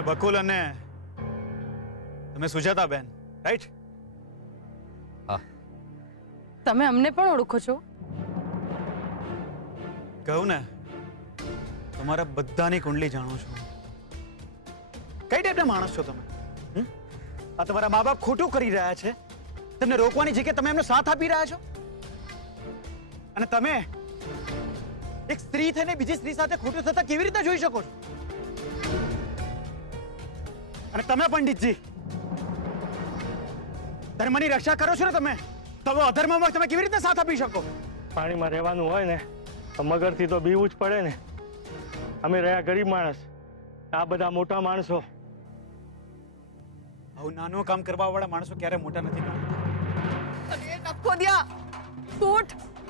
તમે બકુલ અને તમે સુજાતાબેન, રાઈટ? હા. તમે અમને પણ ઓળખો છો? કહું ને, તમારા બધાની કુંડલી જાણું છું. કઈ ટાઈપના માણસ છો તમે? આ તમારા મા બાપ ખોટું કરી રહ્યા છે, તમને રોકવાની જગ્યાએ તમે એમનો સાથ આપી રહ્યા છો. અને તમે એક સ્ત્રી થઈને બીજી સ્ત્રી સાથે ખોટું થતા કેવી રીતે જોઈ શકો છો? અને તમે પંડિતજી, ધર્મની રક્ષા કરો છો ને તમે, તો અધર્મમાં તમે કેવી રીતે સાથ આપી શકો? પાણીમાં રહેવાનું હોય ને તો મગરથી તો બીવું જ પડે ને. અમે રહ્યા ગરીબ માણસ, આ બધા મોટા માણસો. આવું નાનું કામ કરવા વાળા માણસો ક્યારે મોટા નથી બનતા. અરે નખોદિયા,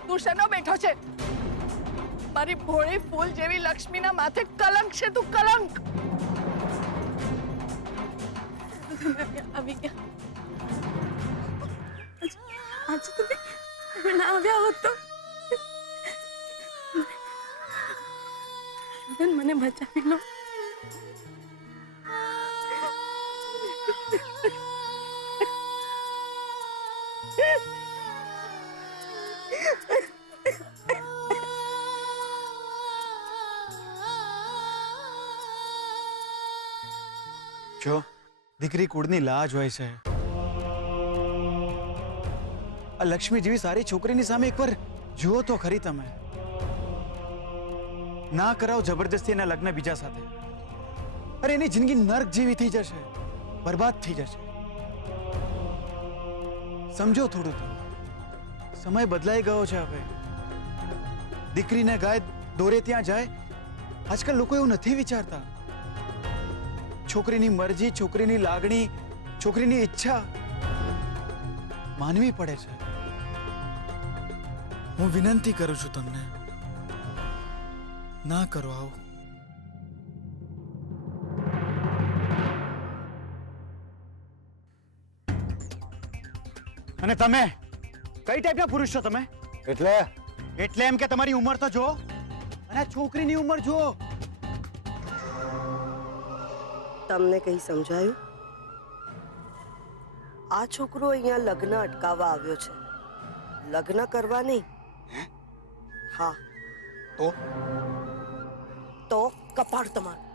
તું શેનો બેઠો છે? મારી ભોળી ફૂલ જેવી લક્ષ્મીના માથે કલંક છે, તું કલંક. આવી ગયા. આજે તમે ના આવ્યા હોત તો મને બચાવી લો. જો દીકરી કુળની લાજ હોય છે. આ લક્ષ્મી જેવી સારી છોકરીની સામે એકવાર જુઓ તો ખરી તમે. ના કરાવ જબરજસ્તી એના લગ્ન બીજા સાથે. અરે એની જિંદગી નર્ક જેવી થઈ જશે, બરબાદ થઈ જશે. સમજો થોડું તમે. સમય બદલાઈ ગયો છે હવે. દીકરીને ગાય દોરે ત્યાં જાય. આજકાલ લોકો એવું નથી વિચારતા. છોકરીની મરજી, છોકરીની લાગણી, છોકરીની ઈચ્છા માનવી પડે છે. હું વિનંતી કરું છું તમને, ના કરો આવું. અને તમે કઈ ટાઈપના પુરુષ છો તમે? એટલે એમ કે તમારી ઉંમર તો જુઓ, અને છોકરીની ઉંમર જુઓ. તમને કઈ સમજાયું? આ છોકરો અહીંયા લગ્ન અટકાવવા આવ્યો છે, લગ્ન કરવા નહીં. હા તો કપાળ તમારું.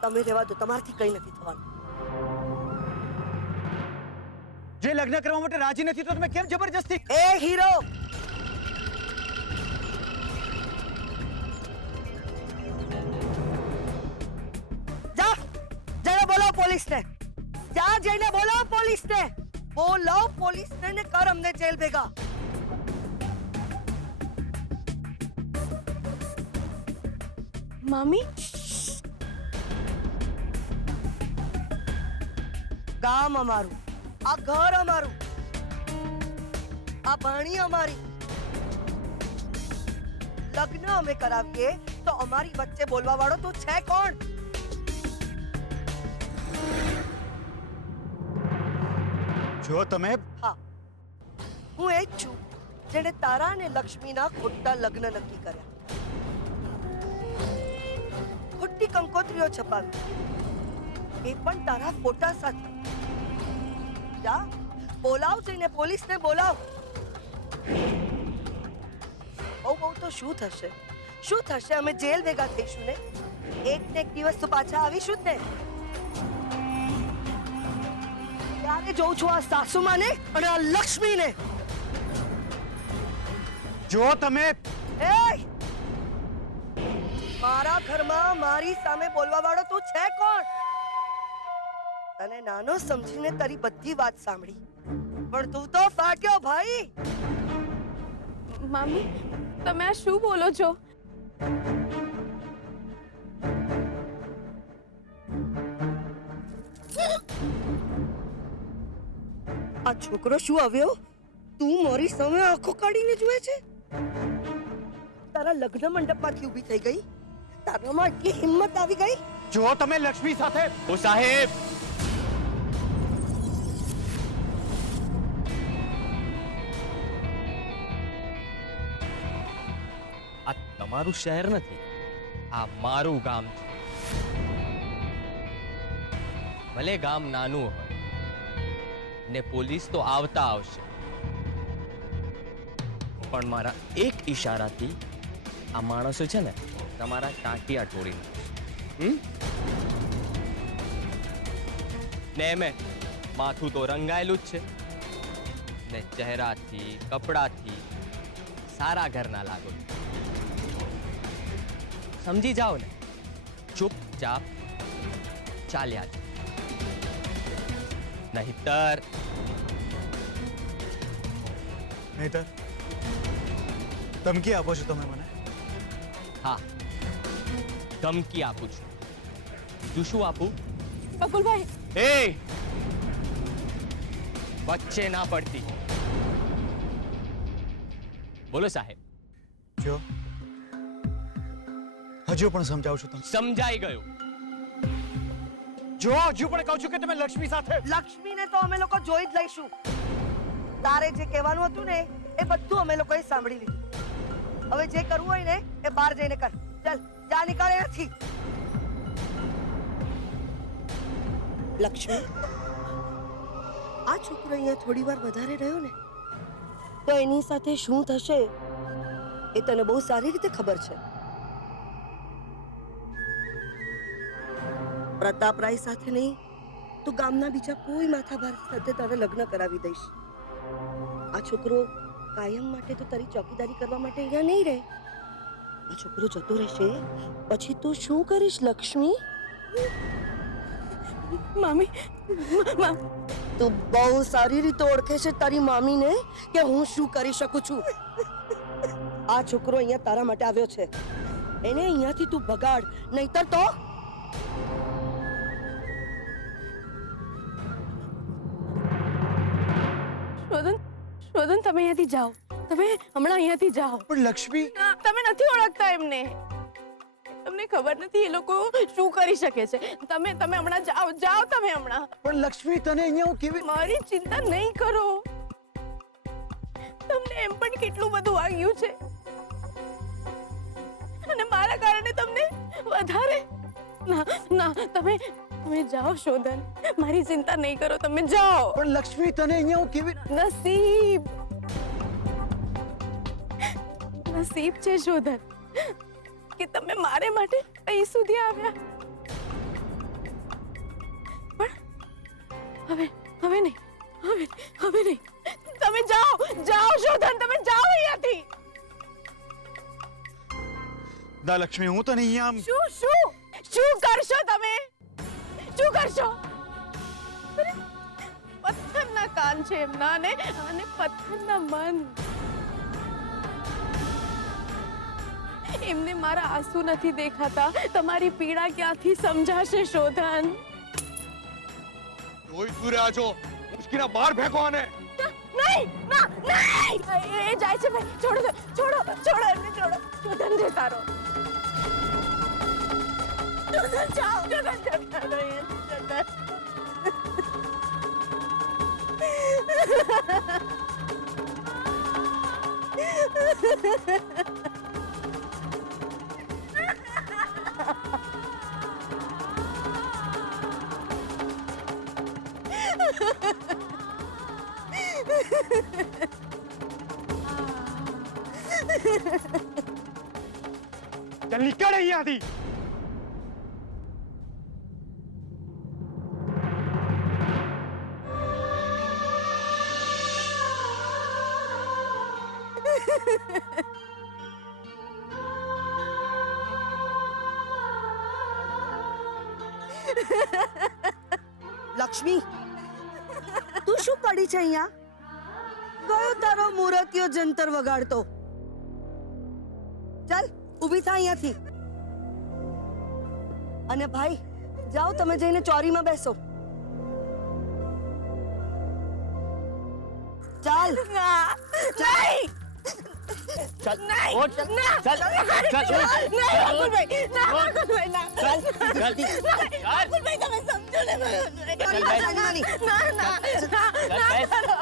તમે રહેવા દો, તમારથી કઈ નથી થવાનું. જે લગ્ન કરવા માટે રાજી નથી તો તમે કેમ જબરજસ્તી? એ હીરો, જા જઈને બોલાવો પોલીસને. જા જઈને બોલાવો પોલીસને. બોલાવો પોલીસને ને કર અમને જેલ ભેગા. મામી, ગામ અમારું, આ ઘર અમારું, આ ભાણી અમારી. લગ્ન અમે કરાવીએ તો અમારી વચ્ચે બોલવા વાળો તું છે કોણ? જો તમે હા, હું એ જ છું જેને તારા અને લક્ષ્મીના ખોટા લગ્ન નક્કી કર્યા, ખોટી કંકોત્રીઓ છપાવી, એ પણ તારા ફોટા સાથે. જા બોલાવ, જઈને પોલીસને બોલાવ. બહુ તો શું થશે, શું થશે? અમે જેલ ભેગા થઈશું ને, એક ને એક દિવસ તો પાછા આવીશું જ ને. ત્યારે જોઉં છું આ સાસુમાને અને આ લક્ષ્મીને. જો તમે મારા ઘરમાં મારી સામે બોલવા વાળો તું છે કોણ? તને નાનો સમજીને તારી બધી વાત સાંભળી, પણ તું તો ફાટ્યો ભાઈ. મામી, તમે આ શું બોલો છો? આ છોકરો શું આવ્યો? તું મારી સામે આંખો કાઢીને જુએ છે? તારા લગ્ન મંડપમાંથી ઊભી થઈ ગઈ? તારામાં એટલી હિંમત આવી ગઈ? જો તમે લક્ષ્મી સાથે. ઓ સાહેબ, આ તમારું શહેર નથી, આ મારું ગામ છે. ભલે ગામ નાનું હોય ને પોલીસ તો આવતા આવશે, પણ મારા એક ઈશારાથી આ માણસો છે ને તમારા ટાંટિયા તોડી નાખશે. ને મેં માથું તો રંગાયેલું જ છે ને ચહેરાથી કપડાથી સારા ઘરના લાગો છો. સમજી જાઓ ને, ચૂપચાપ ચાલ્યા જાઓ, નહીતર નહીતર ધમકી આપો છો તમે મને? હા, ધમકી આપું છું. તું શું આપું? બકુલભાઈ, એ વચ્ચે ના પડતી. બોલો સાહેબ. જો હજુ પણ સમજાવું છું તમે? સમજાઈ ગયું. જો હજુ પણ કહું છું કે તમે લક્ષ્મી સાથે. લક્ષ્મીને તો અમે લોકો જોઈ જ લઈશું. તારે જે કહેવાનું હતું ને એ બધું અમે લોકોએ સાંભળી લીધું. હવે જે કરવું હોય ને એ બહાર જઈને કર. ચાલ, જા, નીકળે નથી. લક્ષ્મી, આ છોકરો અહીંયા થોડી વાર વધારે રહ્યો ને તો એની સાથે શું થશે એ તને બહુ સારી રીતે ખબર છે. પ્રતાપરાય સાથે નહીં તો ગામના બીજા કોઈ માથાભાર સાથે તારે લગ્ન કરાવી દઈશ. આ છોકરો કાયમ માટે તો તારી ચોકીદારી કરવા માટે અહીંયા નહીં રહે. આ છોકરો જતો રહેશે પછી તું શું કરીશ લક્ષ્મી? મામી, તું બહુ સારી રીતે ઓળખે છે તારી મામીને કે હું શું કરી શકું છું. આ છોકરો અહીંયા તારા માટે આવ્યો છે, એને અહીંયાથી તું ભગાડ, નહીતર તો શોધન, તમે અહીંયાથી જાઓ. તમે હમણાં અહીંયાથી જાઓ. પણ લક્ષ્મી, તમે નથી ઓળખતા એમને. તમને ખબર નથી એ લોકો શું કરી શકે છે. તમે હમણાં જાઓ, તમે હમણાં. પણ લક્ષ્મી તને અહીંયા હું કેવી? મારી ચિંતા નહીં કરો. તમને એમ પણ કેટલું બધું વાગ્યું છે અને મારા કારણે તમને વધારે. ના, તમે જાઓ શોધન, મારી ચિંતા નહીં કરો, તમે જાઓ. પણ લક્ષ્મી તને અહીંયા હું કેવી? નસીબ છે શોધન કે તમે મારે માટે અહીં સુધી આવ્યા. પણ હવે નહીં. તમે જાઓ શોધન, તમે જાઓ અહીંયાથી. દા લક્ષ્મી, હું તને અહીંયા શું કરશો તમે? શું કરશો? પથ્થરના કાન છે એમના અને પથ્થરના મન. એમને મારા આંસુ નથી દેખાતા. તમારી પીડા ક્યાંથી સમજાશે શોધન? જોઈ તું રહ્યા છો, મુશ્કીના બહાર ફેંકો આને. નહીં. એ જાય છે ભાઈ, છોડો એમને, છોડો. શોધન જતા રહો. શોધન જાઓ, શોધન જતા રહો. ચાલ નીકળ અહીંયાથી. લક્ષ્મી, તું શું પડી છે અહીંયા? કયો તારો મૂર્તિયો જંતર વગાડતો? ચાલ, ઊભી થા અહીંયાથી. અને ભાઈ, જાઓ તમે જઈને ચોરીમાં બેસો. ચાલ. નહીં. ચાલ, નહીં. ઓટ. ના. ચાલ, ચાલ, ઓટ. નહીં, બકુલભાઈ, ના, બકુલભાઈ, ના. ચાલ, ચાલ. બકુલભાઈ, તમે સમજો ને. ચાલ, ચાલવાની. ના કરો.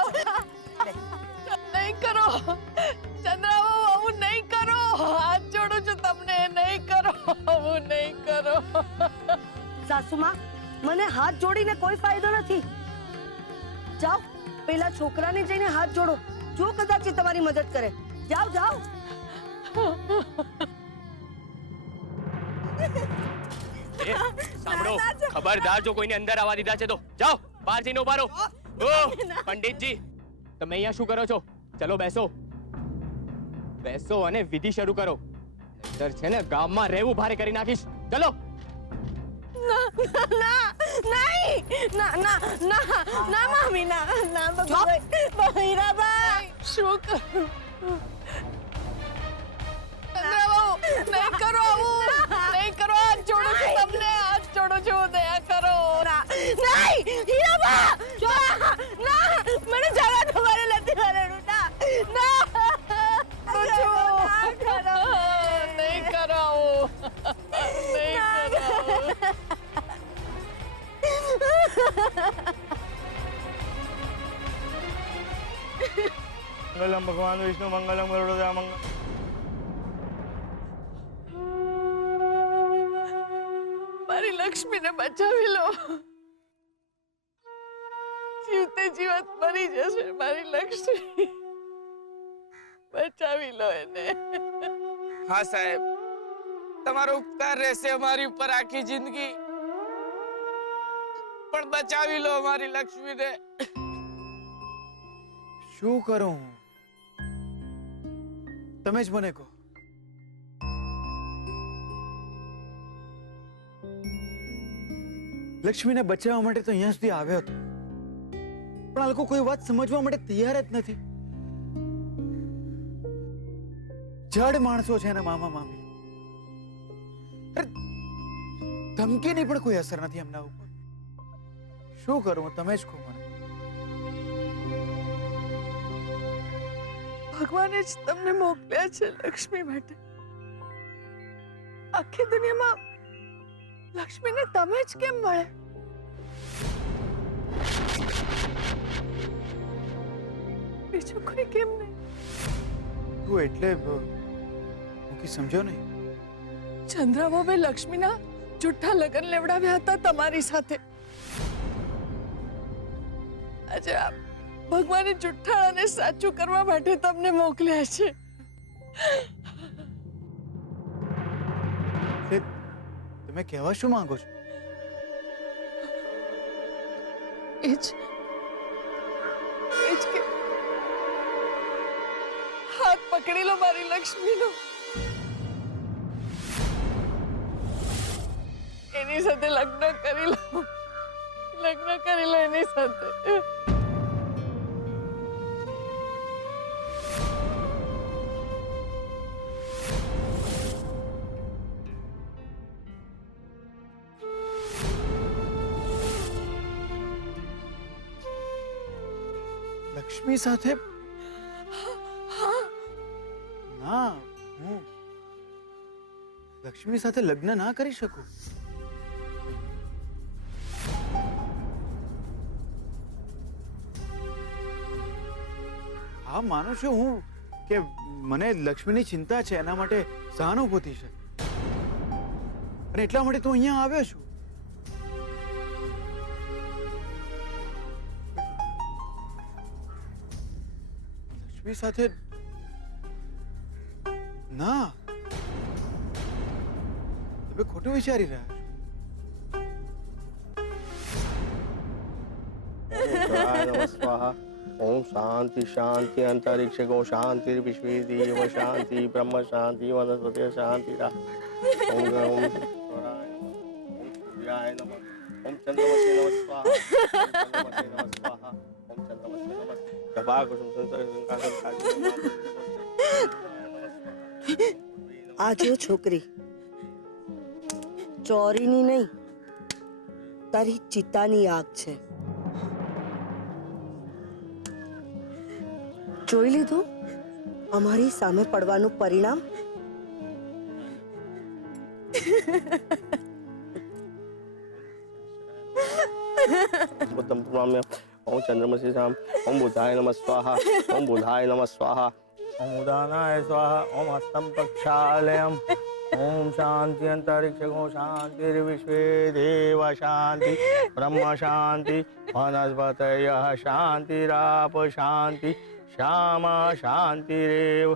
નહીં કરો. ચંદ્રાબા, આવું નહીં કરો. હાથ જોડું છું તમને. નહીં કરો, આવું નહીં કરો. સાસુમા, મને હાથ જોડીને કોઈ ફાયદો નથી. જાઓ પેલા છોકરાને જઈને હાથ જોડો, જો કદાચ એ તમારી મદદ કરે. જાઓ જાઓ. એ સાંભળો, ખબરદાર જો કોઈને અંદર આવવા દીધા છે તો જાઓ બહાર જઈને ઉભા રહો. ઓ પંડિતજી, તમે અહીંયા શું કરો છો? ચલો બેસો, બેસો અને વિધિ શરૂ કરો. નહીતર છે ને ગામમાં રહેવું ભારે કરી નાખીશ. ચલો. ના મામી, ના બહીરાબા, શું કરું? નહીં કરો આવું, નહીં કરો. હાથ જોડું છું તમને, હાથ જોડું છું, દયા કરો. નહીં હીરાબા, ના મને જવા દો, મારે નથી કરવાનું. ના નહીં કરો આવું, નહીં કરો. મંગલમ ભગવાન વિષ્ણુ મંગલમ ગરુડધ્વજ મંગલ. મારી લક્ષ્મીને બચાવી લો. જીવતે જીવત મરી જશે મારી લક્ષ્મી. બચાવી લો એને. હા સાહેબ, તમારો ઉપકાર રહેશે અમારી ઉપર આખી જિંદગી, પણ બચાવી લો અમારી લક્ષ્મીને. શું કરું હું? તમે જ મને કહો. લક્ષ્મીને બચાવવા માટે તો અહીંયા સુધી આવ્યો હતો, પણ આ લોકો કોઈ વાત સમજવા માટે તૈયાર જ નથી. જડ માણસો છે ને મામા મામી. અરે ધમકીની પણ કોઈ અસર નથી એમના ઉપર. શું કરું હું? તમે જ કહો મને. ભગવાને જ તમને મોકલ્યા છે લક્ષ્મી માટે. આખી દુનિયામાં લક્ષ્મીને તમે જ કેમ મળે? બીજું કોઈ કેમ નહીં? તું એટલે હું કી સમજો નહીં. ચંદ્રાબાબે લક્ષ્મીના જુઠ્ઠા લગ્ન લેવડાવ્યા હતા તમારી સાથે. આજે આ ભગવાને જુઠ્ઠા અને સાચું કરવા માટે તમને મોકલ્યા છે. તમે કહેવા શું માંગો છો? એ જ કે હાથ પકડી લો મારી લક્ષ્મીનો. એની સાથે લગ્ન કરી લો, લગ્ન કરી લો એની સાથે. લક્ષ્મી સાથે? ના, હું લક્ષ્મી સાથે લગ્ન ના કરી શકું. હા, માનું છું હું કે મને લક્ષ્મીની ચિંતા છે, એના માટે સહાનુભૂતિ છે, અને એટલા માટે તો અહીંયા આવ્યો છું. લક્ષ્મી સાથે ના, તમે ખોટું વિચારી રહ્યા છો. નમઃ સ્વાહા. ઓમ શાંતિ શાંતિ અંતરિક્ષ ગો શાંતિ વિશ્વે દેવ શાંતિ બ્રહ્મ શાંતિ વનસ્પતિ શાંતિ. ઓમ ઓમ સૂર્યાય નમઃ. ઓમ ચંદ્રમસે નમઃ સ્વાહા. ચંદ્રમસે નમઃ સ્વાહા. ઓમ ચંદ્રમસે નમઃ. જપાકુસુમ આ જો છોકરી, ચોરીની નહીં, તારી ચિતાની આગ છે. જોઈ લીધું અમારી સામે પડવાનું પરિણામ? बुद्धं प्रणम्य ओम चंद्रमसि साम ओम बुधाय नमः स्वाहा. ओम बुधाय नमः स्वाहा. ओम उदानाय स्वाहा. ओम हस्तं प्रक्षालयम्. ओम शांति अंतरिक्ष को शांति विश्वे देव शांति ब्रह्म शांति वनस्पतयः शांतिराप शांति श्यामा शांतिरेव.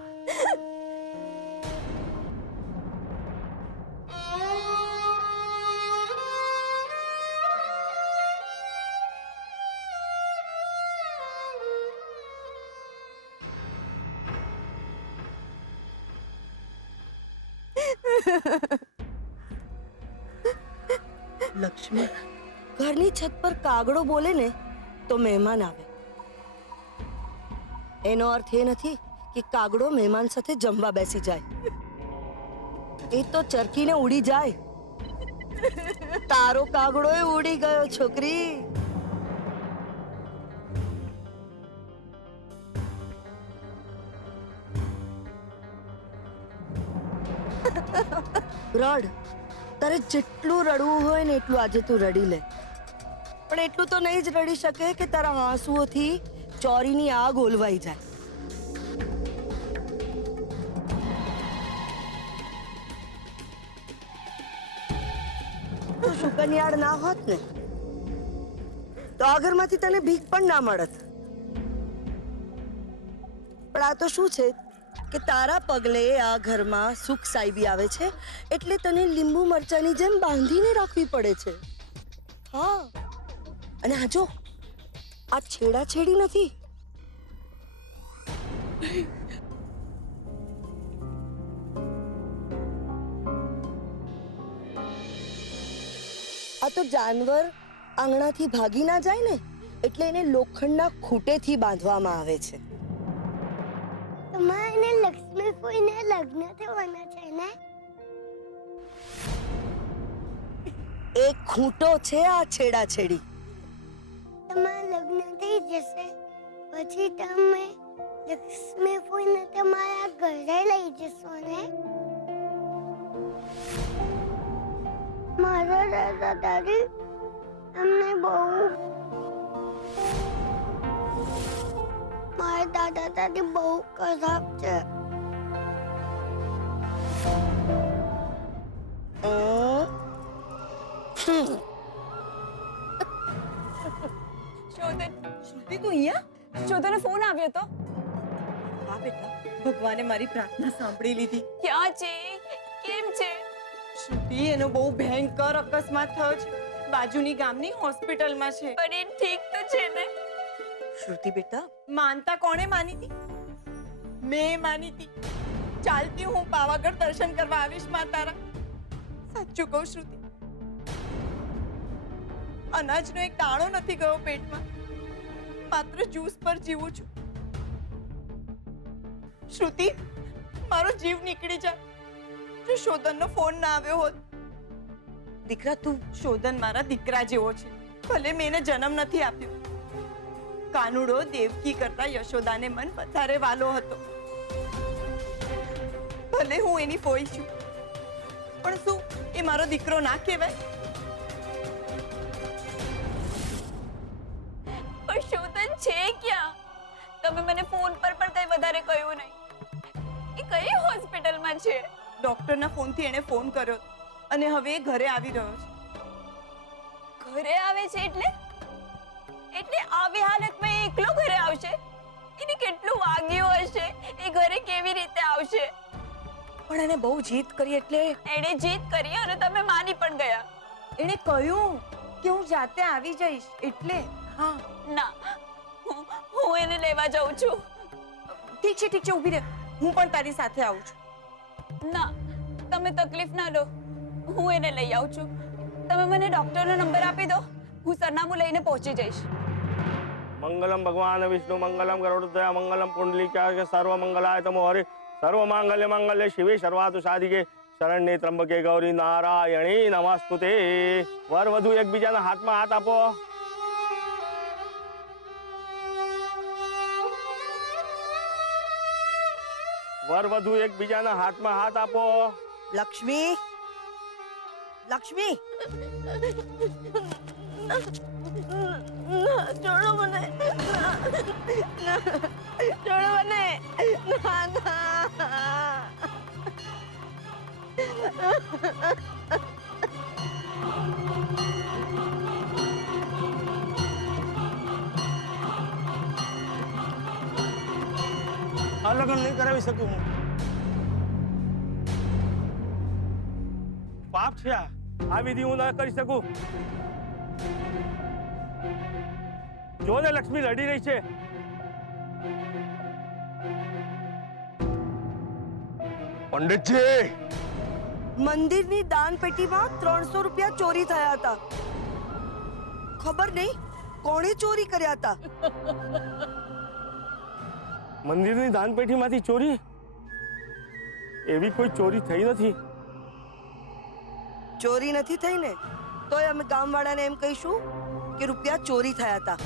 લક્ષ્મી, ઘરની છત પર કાગડો બોલે ને તો મહેમાન આવે. એનો અર્થ એ નથી કે કાગડો મહેમાન સાથે જમવા બેસી જાય. એ તો ચરકીને ઉડી જાય. તારો કાગડો ઉડી ગયો છોકરી. રડ, તારે જેટલું રડવું હોય ને એટલું આજે તું રડી લે, પણ એટલું તો નહીં જ રડી શકે કે તારા આંસુઓથી ચોરીની આગ ઓલવાઈ જાય. તું શુકનિયાળ ના હોત ને તો આ ઘરમાંથી તને ભીખ પણ ના મળત. પણ આ તો શું છે કે તારા પગલે આ ઘરમાં સુખ સાહેબી આવે છે એટલે તને લીંબુ મરચાની જેમ બાંધીને રાખવી પડે છે. હા, અને આ જો, આ છેડાછેડી નથી. આ તો જાનવર આંગણાથી ભાગી ના જાય ને એટલે એને લોખંડના ખૂટેથી બાંધવામાં આવે છે. તમારે લક્ષ્મી કોઈને લગ્ન થવાના છે ને? એક ખૂંટો છે આ છેડાછેડી. તમારા લગ્ન થઈ જશે પછી તમે લક્ષ્મી કોઈને તમારા ઘરે લઈ જશો ને? મારા દાદા દાદી અમને મારા દાદા દાદી બહુ ખરાબ છે. શોધન, શ્રુતિ તું અહીંયા? શોધનનો ફોન આવ્યો તો? હા બેટા, ભગવાને મારી પ્રાર્થના સાંભળી લીધી. ક્યાં છે? કેમ છે? શ્રુતિ, એનો બહુ ભયંકર અકસ્માત થયો છે. બાજુની ગામની હોસ્પિટલમાં છે. પણ એ ઠીક તો છે ને? શ્રુતિ બેટા, માનતા કોણે માની હતી? મેં માની હતી. ચાલતી હું પાવાગઢ દર્શન કરવા આવીશ માં તારા. સાચું કહું શ્રુતિ, અનાજનો એક દાણો નથી ગયો પેટમાં. માત્ર જ્યુસ પર જીવું છું. શ્રુતિ, મારો જીવ નીકળી જાય જો શોધનનો ફોન ના આવ્યો હોત. દીકરા, તું શોધન મારા દીકરા જેવો છે. ભલે મેં એને જન્મ નથી આપ્યો. કાનુડો દેવકી કરતા યશોદાને મન વધારે વાલો હતો. ભલે હું એની ફોઈ છું, પણ શું એ મારો દીકરો ના કહેવાય? પણ શોધન છે ક્યાં? તમે મને ફોન પર પણ કઈ વધારે કહ્યું નહીં. એ કઈ હોસ્પિટલમાં છે? ડોક્ટરના ફોનથી એણે ફોન કર્યો અને હવે એ ઘરે આવી રહ્યો છે. ઘરે આવે છે એટલે? એટલે આવી હાલતમાં એ એકલો ઘરે આવશે? એને કેટલું વાગ્યું હશે? એ ઘરે કેવી રીતે આવશે? પણ એને બહુ જીદ કરી એટલે એણે જીદ કરી અને તમે માની પણ ગયા. એણે કહ્યું કે હું જાતે આવી જઈશ એટલે. હા, ના, હું એને લેવા જાઉં છું. ઠીક છે, ઊભી રહે. હું પણ તારી સાથે આવું છું. ના, તમે તકલીફ ના લો. હું એને લઈ આવું છું. તમે મને ડોક્ટરનો નંબર આપી દો. હું સરનામું લઈને પહોંચી જઈશ. मंगलम भगवान विष्णु मंगलम गरुड़ध्वज मंगलम पुंडलीकाक्ष सर्व मंगलाय तमो हरि सर्व मांगल्य मंगल्य शिवे सर्वार्थ साधिके शरण्ये त्र्यंबके गौरी नारायणी नमस्તુતે. વર વધુ એકબીજાના હાથમાં હાથ આપો. વર વધુ એકબીજાના હાથમાં હાથ આપો. લક્ષ્મી, લક્ષ્મી, છોડો મને. છોડો મને. આ લગ્ન નહીં કરાવી શકું હું. પાપ છે આ વિધિ હું ન કરી શકું. જો ને લક્ષ્મી લડી રહી છે. પંડિતજી, મંદિરની દાન પેટીમાં 300 રૂપિયા ચોરી થયા હતા. ખબર નહીં કોણે ચોરી કર્યા હતા. મંદિરની દાનપેટીમાંથી ચોરી? એવી કોઈ ચોરી થઈ નથી. ચોરી નથી થઈ ને તોય અમે ગામવાળાને એમ કહીશું કે રૂપિયા ચોરી થયા હતા.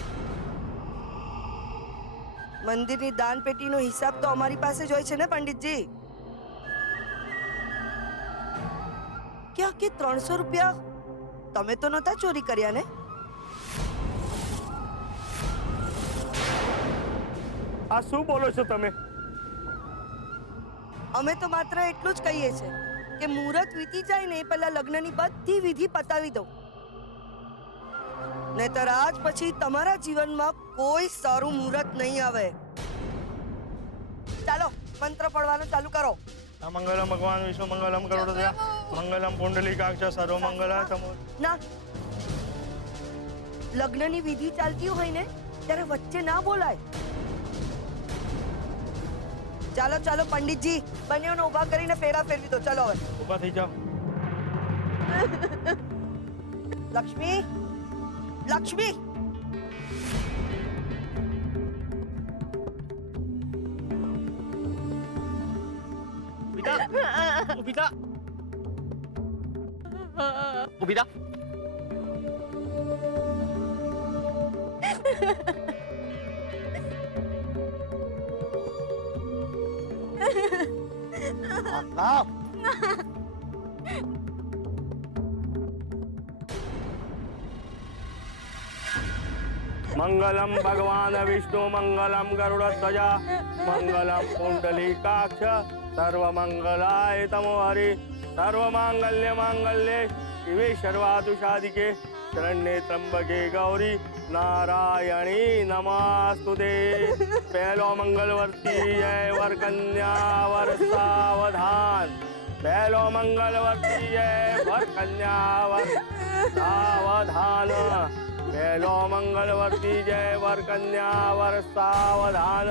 મંદિરની દાન પેટીનો હિસાબ તો અમારી પાસે જ હોય છે ને પંડિતજી. ક્યાં કે 300 રૂપિયા તમે તો નતા ચોરી કર્યા ને? આ શું બોલો છો તમે? અમે તો માત્ર એટલું જ કહીએ છીએ કે મુહૂર્ત વીતી જાય ને પહેલા લગ્નની બધી વિધિ પતાવી દો. નહીતર આજ પછી તમારા જીવનમાં કોઈ સારું મુહૂર્ત નહીં આવે. ચાલો મંત્ર પડવાનું ચાલુ કરો. મંગલમ ભગવાન વિષ્ણુ મંગલમ કરોડોદય મંગલમ પુંડલીકાક્ષ સર્વમંગલા તમો. ના, લગ્નની વિધિ ચાલતી હોય ને ત્યારે વચ્ચે ના બોલાય. ચાલો ચાલો પંડિતજી, બંનેઓને ઊભા કરીને ફેરા ફેરવી દો. ચાલો હવે ઊભા થઈ જાઓ. લક્ષ્મી, લક્ષ્મી, ઊભી થા. ઊભી થા. મંગલમ ભગવાન વિષ્ણુ મંગલમ ગરુડધ્વજ મંગલમ પુંડલીકાક્ષ સર્વમંગલાય તમો હરિ. સર્વમાંગલ્ય માંગલ્યે શિવે સર્વાર્થ સાધિકે શરણ્યે ત્રંબકે ગૌરી નારાયણી નમસ્તુતે. પહેલો મંગલવર્તી જય વર કન્યા વર સાવધાન. પહેલો મંગલવર્તી જય વર કન્યા વર સાવધાન. પહેલો મંગલવર્તી જય વર કન્યા વર સાવધાન.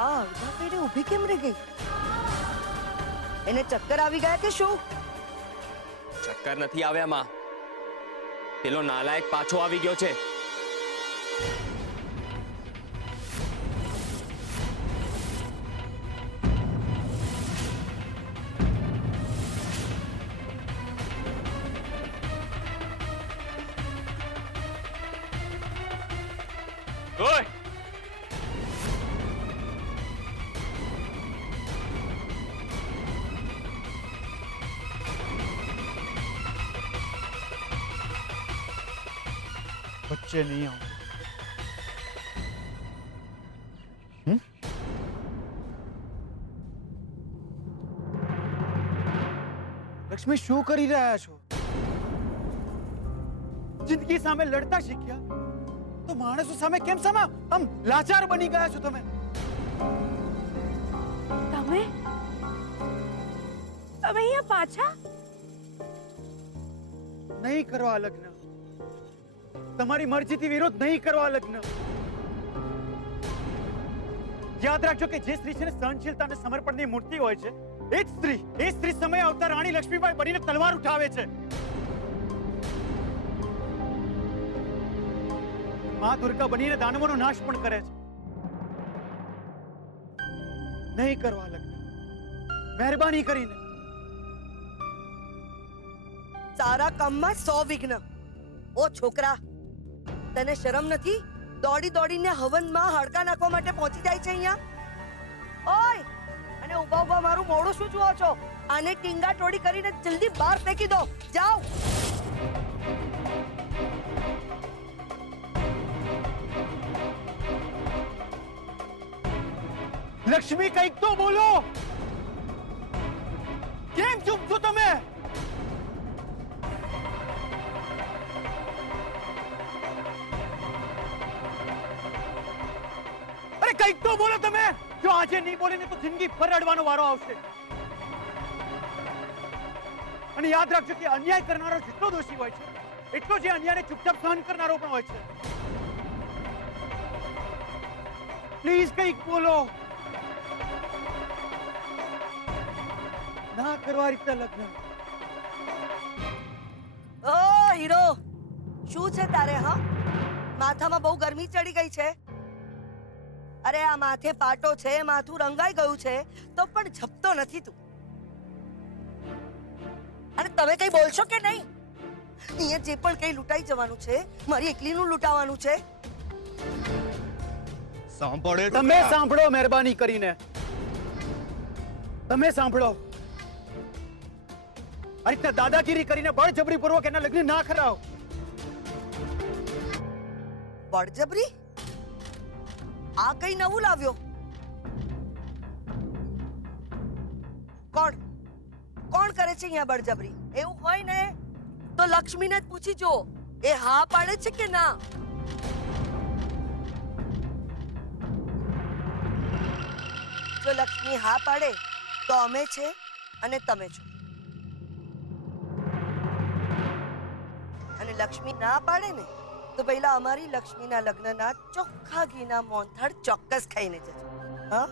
આ અડધા પેડે ઊભી કેમ રહી ગઈ? એને ચક્કર આવી ગયા કે શું? ચક્કર નથી આવ્યા માં. પેલો નાલાયક પાછો આવી ગયો છે. ઓય! વચ્ચે નહીં આવું. લક્ષ્મી, શું કરી રહ્યા છો? જિંદગી સામે લડતા શીખ્યા તો માણસો સામે કેમ આમ લાચાર બની ગયા છો તમે? તમે અહીંયા પાછા? નહીં કરો આ લગ્ન. તમારી મરજીથી વિરોધ નહીં કરો આ લગ્ન. યાદ રાખજો કે જે સ્ત્રી છે ને સહનશીલતા અને સમર્પણની મૂર્તિ હોય છે એ સ્ત્રી સમય આવતા રાણી લક્ષ્મીબાઈ બનીને તલવાર ઉઠાવે છે. માં દુર્ગા બનીને દાનવોનો નાશ પણ કરે છે. નહીં કરવા લગ્ન, મહેરબાની કરીને. સારા કામમાં 100 વિઘ્ન. ઓ છોકરા, તને શરમ નથી? દોડી દોડીને હવનમાં હાડકા નાખવા માટે પહોંચી જાય છે અહીંયા. ઓય, અને ઊભા ઊભા મારું મોઢું શું જુઓ છો? આને ટીંગા ટોડી કરીને જલ્દી બહાર ફેંકી દો. જાઓ. લક્ષ્મી, કંઈક તો બોલો. કેમ ચૂપ છો તમે? અરે કંઈક તો બોલો તમે. જો આજે નહીં બોલે ને તો જિંદગી ભર રડવાનો વારો આવશે. અને યાદ રાખજો કે અન્યાય કરનારો જેટલો દોષી હોય છે એટલો જે અન્યાયને ચૂપચાપ સહન કરનારો પણ હોય છે. પ્લીઝ કંઈક બોલો. ના કરવા રીતે લગ્ન. ઓ હીરો, શું છે તારે? હા, માથામાં બહુ ગરમી ચડી ગઈ છે? અરે આ માથે પાટો છે, માથું રંગાઈ ગયું છે તો પણ ઝપતો નથી તું. અને તમે કઈ બોલશો કે નહીં? અહીંયા જે પણ કઈ લૂંટાઈ જવાનું છે મારી એકલીનું લૂંટાવાનું છે. સાંભળે તમે સાંભળો, મહેરબાની કરીને તમે સાંભળો. આ રીતના દાદાગીરી કરીને બળજબરી પૂર્વક એના લગ્ન ના કરાવો. બળજબરી? આ કઈ નવું લાવ્યો? કોણ કોણ કરે છે અહીંયા બળજબરી? એવું હોય ને તો લક્ષ્મીને જ પૂછી જો, એ હા પાડે છે કે ના. જો લક્ષ્મી હા પાડે તો અમે છે અને તમે છો, અને લક્ષ્મી ના પાડે ને તો પહેલા અમારી લક્ષ્મીના લગ્નના ચોખ્ખા ઘીના મોહનથાળ ચોક્કસ ખાઈને જજો. હા,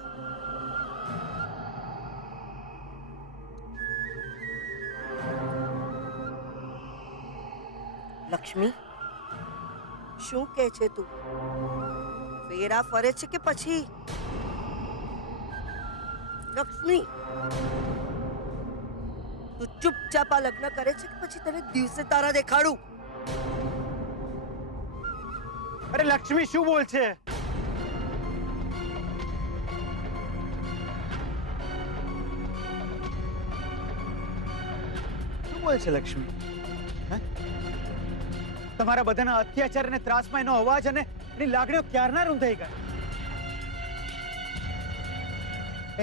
લક્ષ્મી, શું કહે છે તું? ફેરા ફરે છે કે પછી? લક્ષ્મી, તું ચૂપચાપ આ લગ્ન કરે છે કે પછી તને દિવસે તારા દેખાડું? અરે લક્ષ્મી શું બોલ છે? શું બોલ છે લક્ષ્મી? હે? તમારા બધાના અત્યાચાર અને ત્રાસમાં એનો અવાજ અને એની લાગણીઓ ક્યારના રૂંધાઈ ગયા.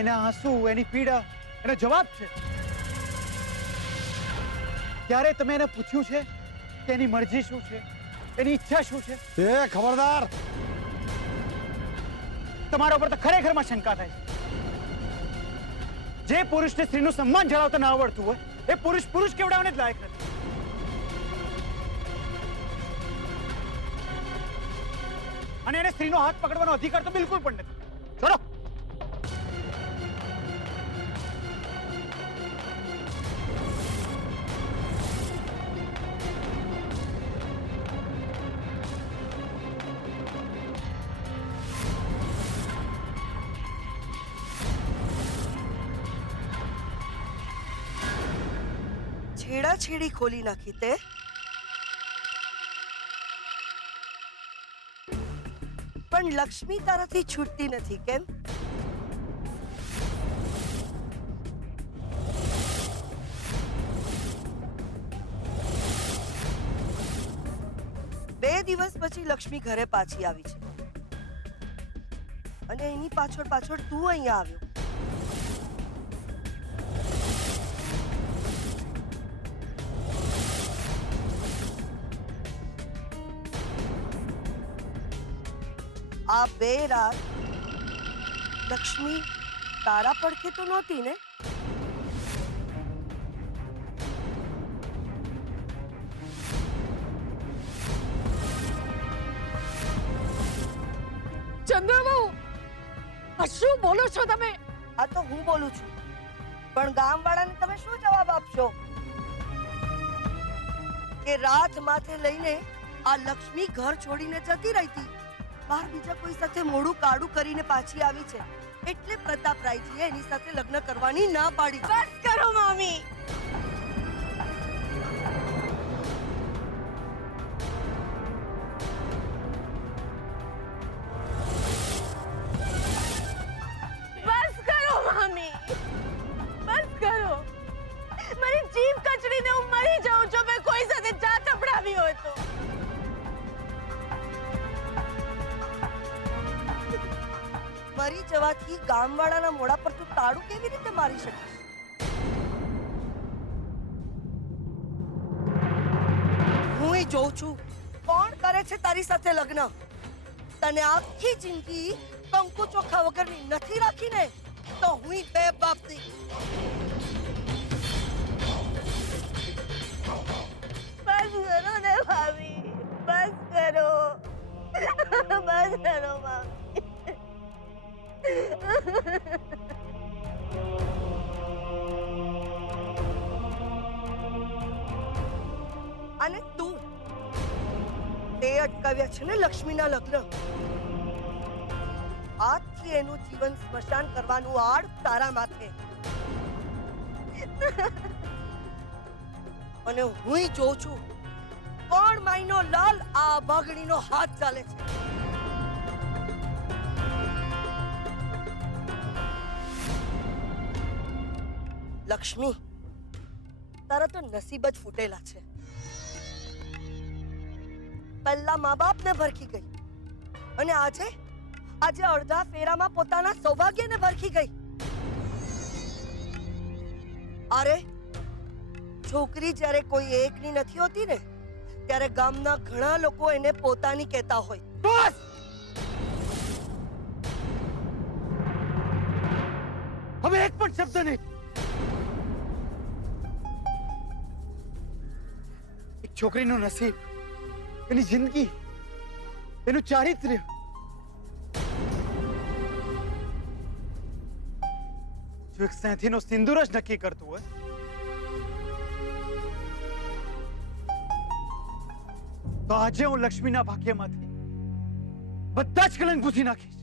એના આંસુ, એની પીડા, એનો જવાબ છે. ક્યારે તમે એને પૂછ્યું છે કે એની મરજી શું છે, એની ઈચ્છા શું છે? એ ખબરદાર. તમારા ઉપર તો ખરેખરમાં શંકા થાય છે. જે પુરુષને સ્ત્રીનું સન્માન જાળવતા ના આવડતું હોય એ પુરુષ કેવડાવને જ લાયક નથી. અને એને સ્ત્રીનો હાથ પકડવાનો અધિકાર તો બિલકુલ પણ નથી. છોડો. છેડાછેડી ખોલી નાખી તે. પણ લક્ષ્મી તારાથી છૂટતી નથી કેમ? બે દિવસ પછી લક્ષ્મી ઘરે પાછી આવી છે અને એની પાછળ પાછળ તું અહીંયા આવ્યો. આ બે રાત લક્ષ્મી તારા પડખે તો નહોતી ને? ચંદ્રબાબુ, આ શું બોલો છો તમે? આ તો હું બોલું છું. પણ ગામવાળાને તમે શું જવાબ આપશો કે રાત માથે લઈને આ લક્ષ્મી ઘર છોડીને જતી રહી હતી, બહાર બીજા કોઈ સાથે મોઢું કાળું કરીને પાછી આવી છે, એટલે પ્રતાપરાયજીએ એની સાથે લગ્ન કરવાની ના પાડી. બસ કરો મામી. બસ કરો મામી, બસ કરો. મારી જીભ કચડીને હું મરી જાઉં છું મેં કોઈ સાથે ચા તપડાવી હોય તો. મરી જવાથી ગામવાળાના મોઢા પર તું તાળું કેવી રીતે મારી શકીશ? હું જોઉં છું કોણ કરે છે તારી સાથે લગ્ન. તને આખી જિંદગી કંકુ ચોખા વગરની નથી રાખીને તો હું બે બાપની. બસ કરો ને ભાભી, બસ કરો, બસ કરો મામી. અને તું તે અટકાવ્યા છે ને લક્ષ્મીના લગ્ન. આજથી એનું જીવન સ્મશાન કરવાનું આડ તારા માથે. અને હું જોઉં છું કોણ માઈનો લાલ આ ભાગણીનો હાથ ચાલે છે. લક્ષ્મી, તારા તો નસીબ જ ફૂટેલા છે. પહેલા મા બાપને ભરખી ગઈ અને આજે અડધા ફેરામાં પોતાના સૌભાગ્યને ભરખી ગઈ. અરે છોકરી જ્યારે કોઈ એકની નથી હોતી ને ત્યારે ગામના ઘણા લોકો એને પોતાની કહેતા હોય. બસ! હવે એક પણ શબ્દ નહીં. એક છોકરીનું નસીબ, એની જિંદગી, એનું ચારિત્ર્ય, જો એક સેંથીનો સિંદૂર જ નક્કી કરતું હોય તો આજે હું લક્ષ્મીના ભાગ્યમાંથી બધા જ કલંક ભૂસી નાખીશ.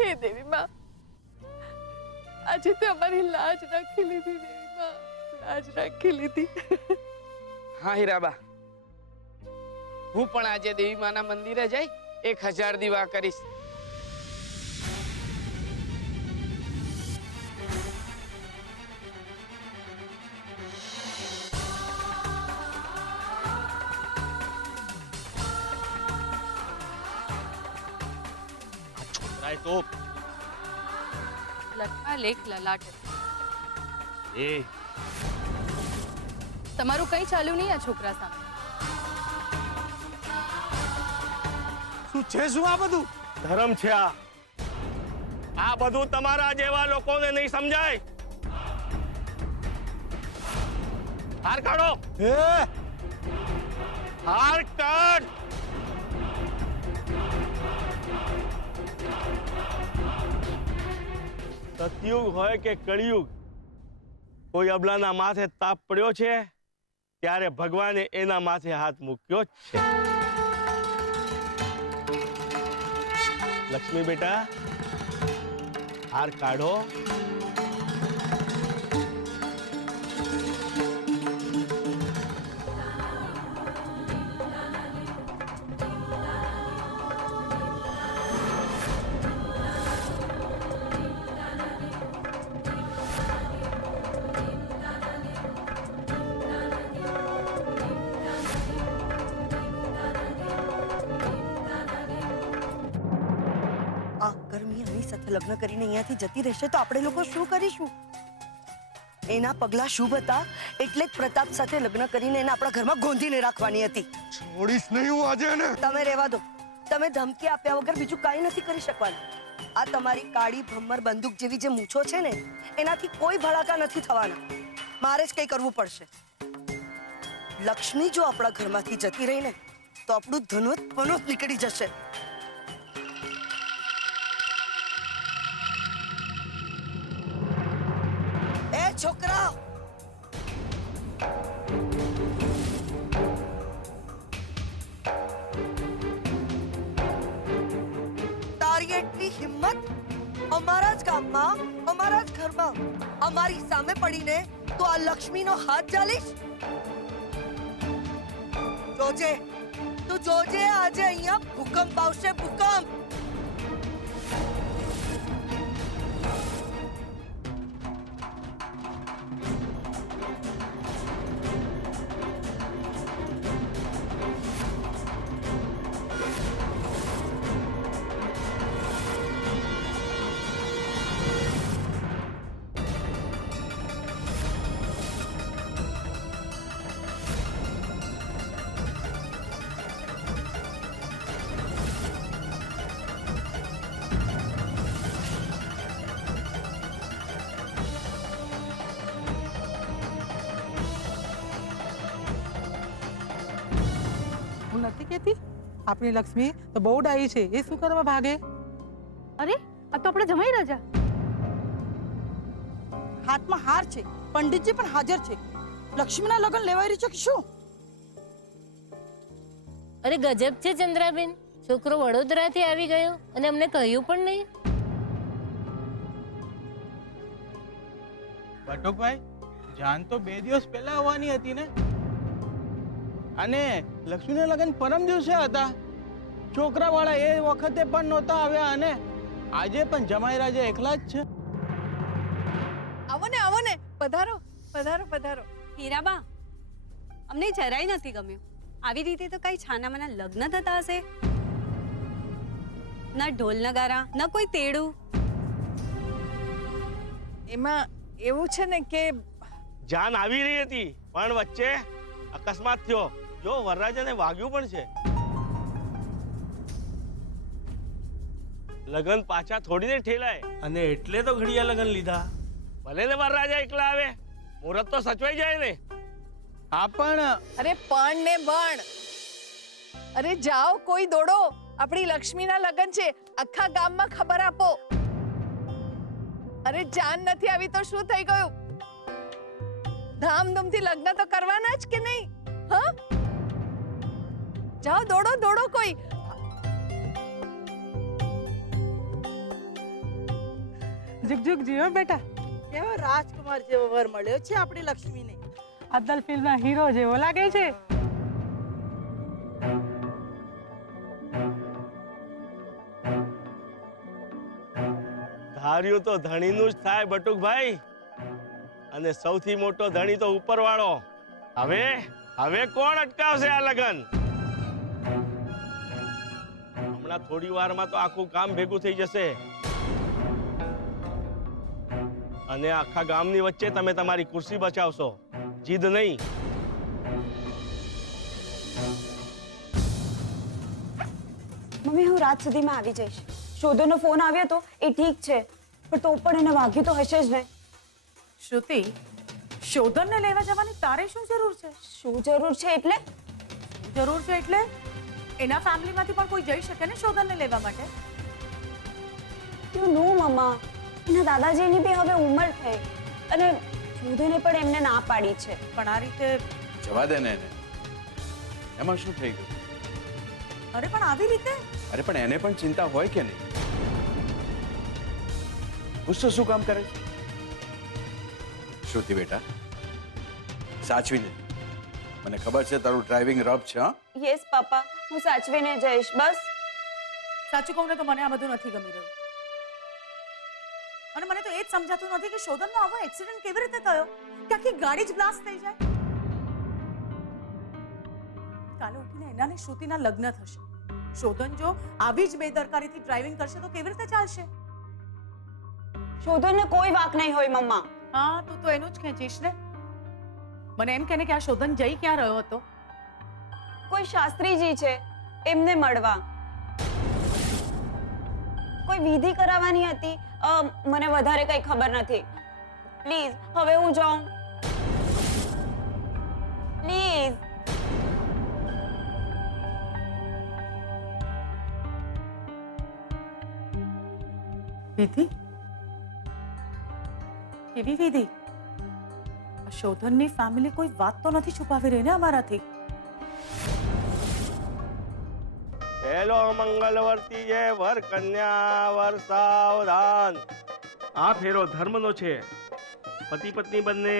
હે દેવી માં, આજે તે અમારી લાજ રાખી લીધી. દેવી માં, લાજ રાખી લીધી. હા હીરાબા, હું પણ આજે દેવી માના મંદિરે જઈ 1000 દીવા કરીશ. તો લખા લેખ લલાટે. એ તમારું કઈ ચાલ્યું નહીં આ છોકરા સામે. શું છે શું આ બધું? ધર્મ છે આ બધું તમારા જેવા લોકોને નહીં સમજાય. હાર કાઢો, એ હાર કાઢ. સતયુગ હોય કે કળિયુગ, કોઈ અબલાના માથે તાપ પડ્યો છે ત્યારે ભગવાને એના માથે હાથ મૂક્યો જ છે. લક્ષ્મી બેટા, હાર કાઢો. આ ગરમી આની સાથે લગ્ન કરીને અહીંયાથી જતી રહેશે તો આપણે લોકો શું કરીશું? એના પગલા શુભ હતા એટલે જ પ્રતાપ સાથે લગ્ન કરીને એને આપણા ઘરમાં ગોંધીને રાખવાની હતી. છોડીશ નહીં હું આજે એને. તમે રહેવા દો. તમે ધમકી આપ્યા વગર બીજું કાંઈ નથી કરી શકવાના. આ તમારી કાળી ભમ્મર બંદૂક જેવી જે મૂછો છે ને એનાથી કોઈ ભડાકા નથી થવાના. મારે જ કંઈ કરવું પડશે. લક્ષ્મી જો આપણા ઘરમાંથી જતી રહી ને તો આપણું ધનોત પનોત નીકળી જશે. એ છોકરા, તારી એટલી હિંમત અમારા જ ગામમાં, અમારા જ ઘરમાં અમારી સામે પડીને તું આ લક્ષ્મીનો હાથ ચાલીશ? જોજે, તું જોજે, આજે અહીંયા ભૂકંપ આવશે, ભૂકંપ. હું નથી કહેતી આપણી લક્ષ્મી તો બહુ ડાઈ છે, એ શું કરવા ભાગે? અરે આ તો આપણે જમાઈ રાજા. હાથમાં હાર છે, પંડિતજી પણ હાજર છે. લક્ષ્મીના લગ્ન લેવાઈ રહી છે કે શું? અરે ગજબ છે ચંદ્રાબેન, છોકરો વડોદરાથી આવી ગયો અને અમને કહ્યું પણ નહીં. બટુકભાઈ, જાન તો 2 દિવસ પહેલા આવવાની હતી ને, અને લક્ષ્મીના લગ્ન પરમ દિવસે હતા. છોકરાવાળા એ વખતે પણ નહોતા આવ્યા અને આજે પણ જમાઈ રાજા એકલા જ છે. આવો ને પધારો પધારો પધારો. હીરાબા, અમને જરાય નથી ગમ્યું. આવી રીતે તો કઈ છાનામાના લગ્ન થતા હશે? ના ઢોલ નગારા, ના કોઈ તેડું. એમાં એવું છે ને કે જાન આવી રહી હતી પણ વચ્ચે અકસ્માત થયો. જો વરરાજાને વાગ્યું પણ છે. લગન પાછા થોડીને ઠેલાય અને એટલે તો ઘડિયા લગન લીધા. ભલે ને વરરાજા એકલા આવે, મુહૂર્ત તો સચવાઈ જાય ને. હા પણ અરે પણ ને બણ. અરે જાઓ, કોઈ દોડો, આપણી લક્ષ્મીના લગ્ન છે, આખા ગામમાં ખબર આપો. અરે જાન નથી આવી તો શું થઈ ગયું? ધામધૂમથી લગ્ન તો કરવાના જ કે નહીં? હા, જાઓ, દોડો દોડો કોઈ. જુગ જુગ જીવો બેટા. કેવો રાજકુમાર જેવો વર મળ્યો છે આપણી લક્ષ્મીને. અદ્દલ ફિલ્મના હીરો જેવો લાગે છે. ધાર્યું તો ધણીનું જ થાય બટુકભાઈ, અને સૌથી મોટો ધણી તો ઉપરવાળો. હવે કોણ અટકાવશે આ લગન? હમણાં થોડી વારમાં તો આખું ગામ ભેગું થઈ જશે અને આખા ગામની વચ્ચે તમે તમારી ખુરશી બચાવશો, જીદ નહીં. મમ્મી હું રાત સુધીમાં આવી જઈશ. શોધોનો ફોન આવ્યો તો એ ઠીક છે, પણ તો પણ એને વાગ્યું તો હશે જ ને. શ્રુતિ, શોધનને લેવા જવાની તારે શું જરૂર છે? શું જરૂર છે એટલે? જરૂર છે એટલે એના ફેમિલીમાંથી પણ કોઈ જઈ શકે ને શોધનને લેવા માટે. યુ નો મમ્મા, એના દાદાજીની બી હવે ઉંમર થઈ અને શોધોને પણ એમને ના પાડી છે. પણ આ રીતે જવા દે ને એને. એમાં શું થઈ ગયું? અરે પણ આવી રીતે અરે પણ એને પણ ચિંતા હોય કે નહીં? ગુસ્સો શું કામ કરે છે? શ્રુતિ બેટા, સાચવીને. મને ખબર છે તારું ડ્રાઇવિંગ રફ છે. હા, યસ પાપા, હું સાચવીને જઈશ. બસ સાચું કહું ને તો મને આ બધું નથી ગમી રહ્યું. અને મને તો એ જ સમજાતું નથી કે શોધનનો આવો એક્સિડન્ટ કેવી રીતે થયો કે આખી ગાડી જ બ્લાસ્ટ થઈ જાય. કાલે ઉઠીને એના ને શ્રુતિના લગ્ન થશે. શોધન જો આવી જ બેદરકારીથી ડ્રાઇવિંગ કરશે તો કેવી રીતે ચાલશે? શોધોને કોઈ વાક નહીં હોય મમ્મા. હા, તું તો એનું જ ખેંચીશ ને. મને એમ કહે કે આ શોધન જઈ ક્યાં રહ્યો હતો? કોઈ શાસ્ત્રીજી છે એમને મળવા. કોઈ વિધિ કરાવવાની હતી. મને વધારે કઈ ખબર નથી. પ્લીઝ હવે હું જાઉં. પ્લીઝ. વિધિ? કેવી વિધિ? શોધનની ફેમિલી કોઈ વાત તો નથી છુપાવી રહી ને અમારાથી? હેલો મંગલવર્તી જય વર કન્યા વર સાવધાન. આ ફેરો ધર્મનો છે. પતિ પત્ની બંને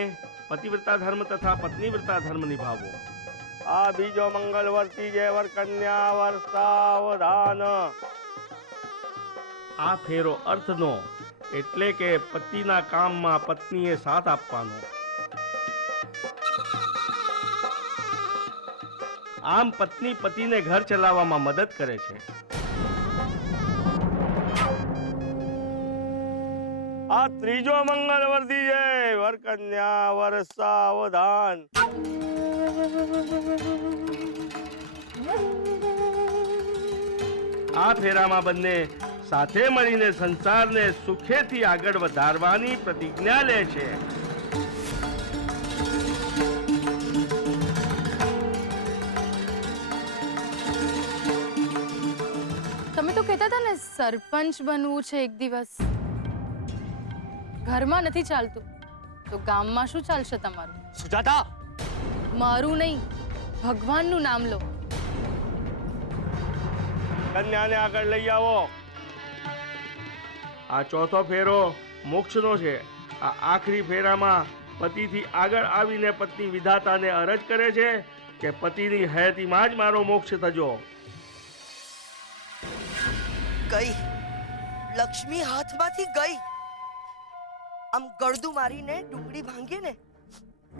પતિવ્રતા ધર્મ તથા પત્નીવ્રતા ધર્મ નિભાવો. આ બીજો મંગલવર્તી જય વર કન્યા વર સાવધાન. આ ફેરો અર્થનો, એટલે કે પતિના કામમાં પત્નીએ સાથ આપવાનો. આમ પત્ની પતિને ઘર ચલાવવામાં મદદ કરે છે. આ ત્રીજો મંગલવર્તી છે વર કન્યા વર સાવધાન. આ ફેરામાં બંને સાથે મળીને સંસારને સુખેથી આગળ વધારવાની પ્રતિજ્ઞા લે છે. તમે તો કહેતા હતા ને સરપંચ બનવું છે એક દિવસ. ઘરમાં નથી ચાલતું તો ગામમાં શું ચાલશે તમારું? સુજાતા, મારું નહીં, ભગવાનનું નામ લો. કન્યાને આગળ લઈ આવો. આ ચોથો ફેરો મોક્ષનો છે. આ આખરી ફેરામાં પતિથી આગળ આવીને પત્ની વિધાતાને અરજ કરે છે કે પતિની હયાતીમાં જ મારો મોક્ષ થજો. ગઈ લક્ષ્મી હાથમાંથી ગઈ. આમ ગળદું મારીને ડુંગળી ભાંગીએ ને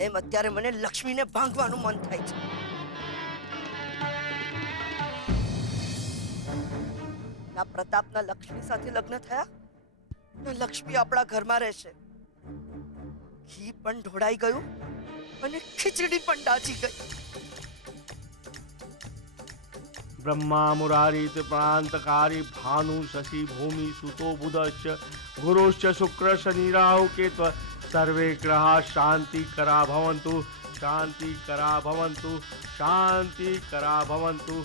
એમ અત્યારે મને લક્ષ્મીને ભાંગવાનું મન થાય છે. ના પ્રતાપના લક્ષ્મી સાથે લગ્ન થયા, ના લક્ષ્મી આપણા ઘરમાં રહેશે. ઘી પણ ઢોળાઈ ગયું અને ખીચડી પણ ડાચી ગઈ. બ્રહ્મા મુરારી પ્રાંતકારી ભાનુ શશી ભૂમિ સુતો બુધશ્ચ ગુરુશ્ચ શુક્ર શનિ રાહુ કેતુ સર્વે ગ્રહા શાંતિ કરા ભવંતુ. શાંતિ કરા ભવંતુ. શાંતિ કરા ભવંતુ.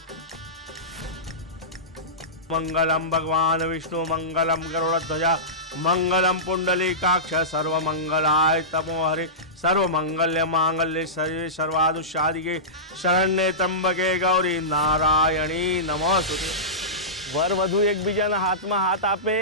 મંગલમ ભગવાન વિષ્ણુ મંગલમ ગરુડધ્વજા મંગલમ પુંડલીકાક્ષ સર્વમંગલાય તમો હરે સર્વમંગલ્ય માંગલ્ય સર્વે સર્વાદુષાદિકે શરણ્યે ત્રંબકે ગૌરી નારાયણી નમોસ્તુતે. વર વધુ એકબીજાના હાથમાં હાથ આપે.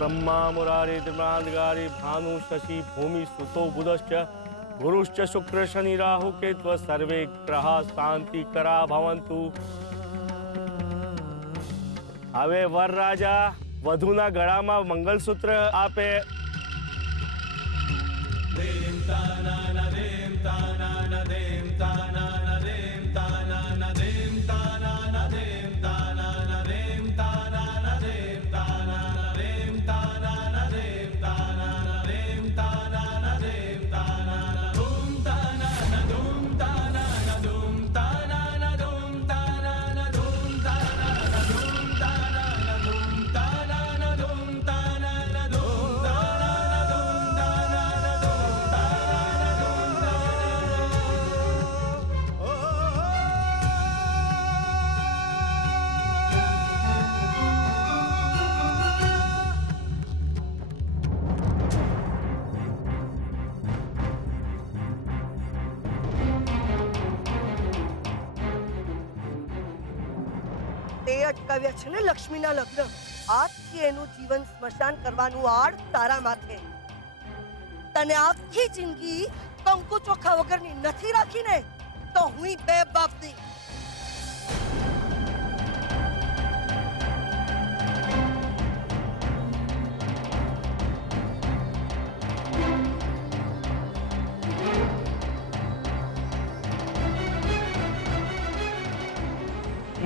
બ્રહ્મા મુરારી ત્રિપ્રાંતકારી ભાનુ શશી ભૂમિ સુતો બુધશ્ચ ગુરુશ્ચ શુક્ર શનિ રાહુ કેત્વ સર્વે ગ્રહ શાંતિ કરા ભવંતુ. હવે વરરાજા વધુના ગળામાં મંગલસૂત્ર આપે. તે અટકાવ્યા છે ને લક્ષ્મીના લગ્ન. આજથી એનું જીવન સ્મશાન કરવાનું આડ તારા માથે. તને આખી જિંદગી કંકુ ચોખા વગરની નથી રાખીને તો હું બે બાપની.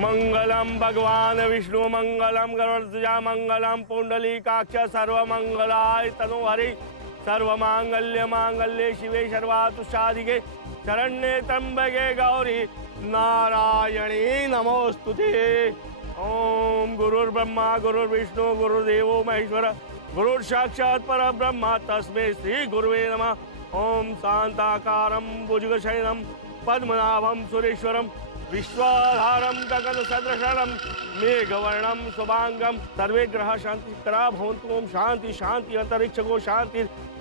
મંગલમ ભગવાન વિષ્ણુ મંગલમ ગરુડધ્વજા મંગલમ પુંડલીકાક્ષ સર્વમંગલાય તનુ હરિ સર્વમાંગલ્ય માંગલ્ય શિવે સર્વાતુ સાધિકે શરણ્યે ત્રંબકે ગૌરી નારાયણી નમોસ્તુતે. ઓમ ગુરુર્બ્રહ્મા ગુરુર્વિષ્ણુ ગુરુદેવો મહેશ્વર ગુરુર સાક્ષાત પરબ્રહ્મા તસ્मै શ્રી ગુરુવે નમઃ. ઓમ શાંતાકારમ ભુજગશયનમ પદ્મનાભમ સુરેશ્વરમ વિશ્વાધારમ ગગન સદૃશમ મેઘવર્ણમ શુભાંગમ સર્વે ગ્રહ શાંતિ કરા ભવંતુ. ઓમ શાંતિ શાંતિ અંતરિક્ષ ગો શાંતિ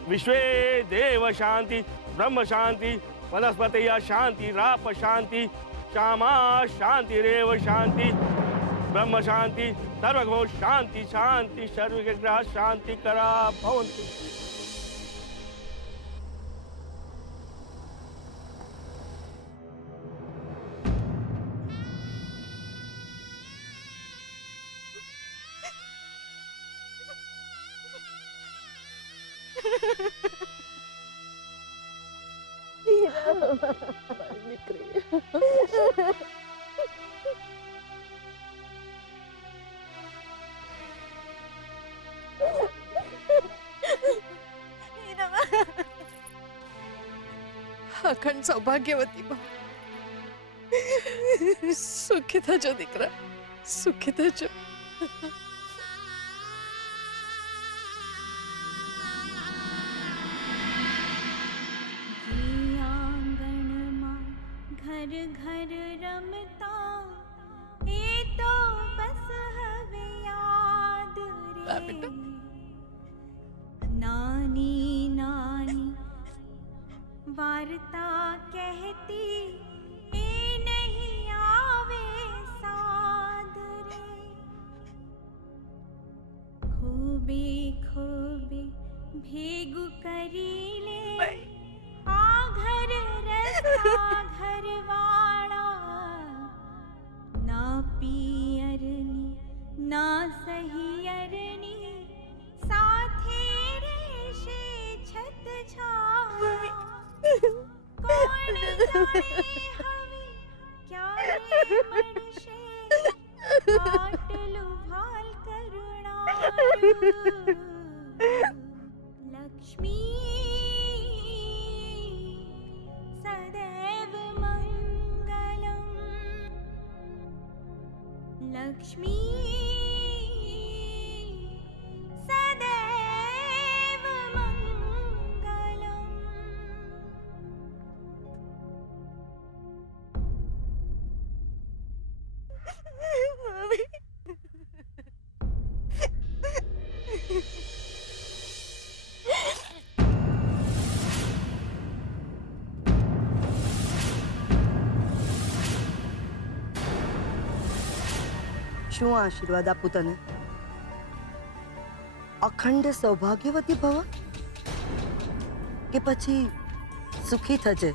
વિશ્વે દેવ શાંતિ બ્રહ્મ શાંતિ વનસ્પતય શાંતિ રાપ શાંતિ શ્યામા શાંતિ રેવ શાંતિ બ્રહ્મ શાંતિ સર્વગો શાંતિ શાંતિ સર્વે ગ્રહ શાંતિ કરા ભવંતુ. અખંડ સૌભાગ્યવતી બા. સુખી થજો દીકરા, સુખી થજો. ઘર ઘર રમતા એ તો બસ હવે યાદ રે. નાની નાની વાર્તા કહેતી એ નહીં આવે સાદ રે. ખૂબે ખૂબે ભેગું કરી લે આ ઘર રસ્તા ઘરવાળા. ના પિયરની ના સહિયરની સાથે રહેશે છત છાયા. કોણ જાણે હવે ક્યારે મળશે આટલું ભાલ કરુણાળું. લક્ષ્મી સદૈવ મંગલમ. લક્ષ્મી સદૈવ મંગલમ. શું આશીર્વાદ આપું તને? અખંડ સૌભાગ્યવતી ભવ કે પછી સુખી થજે.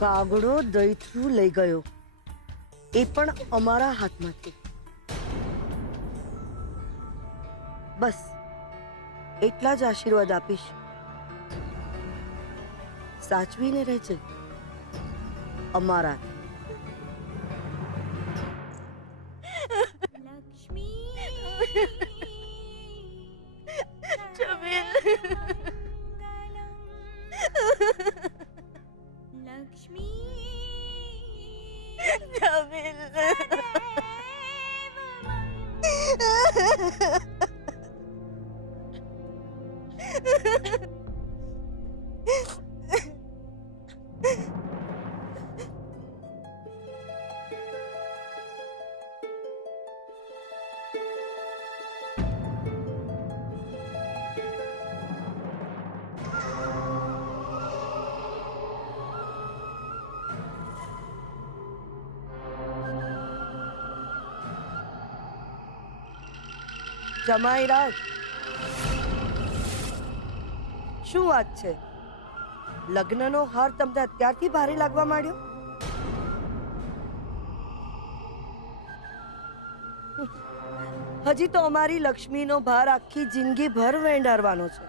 કાગડો દૈત્રુ લઈ ગયો, એ પણ અમારા હાથમાંથી. બસ એટલા જ આશીર્વાદ આપીશ. સાચવીને રહેજે અમારા. જમાઈ રાજ, શું વાત છે? લગ્નનો હાર તમને અત્યારથી ભારે લાગવા માંડ્યો? હજી તો અમારી લક્ષ્મીનો ભાર આખી જિંદગી ભર વેંડારવાનો છે.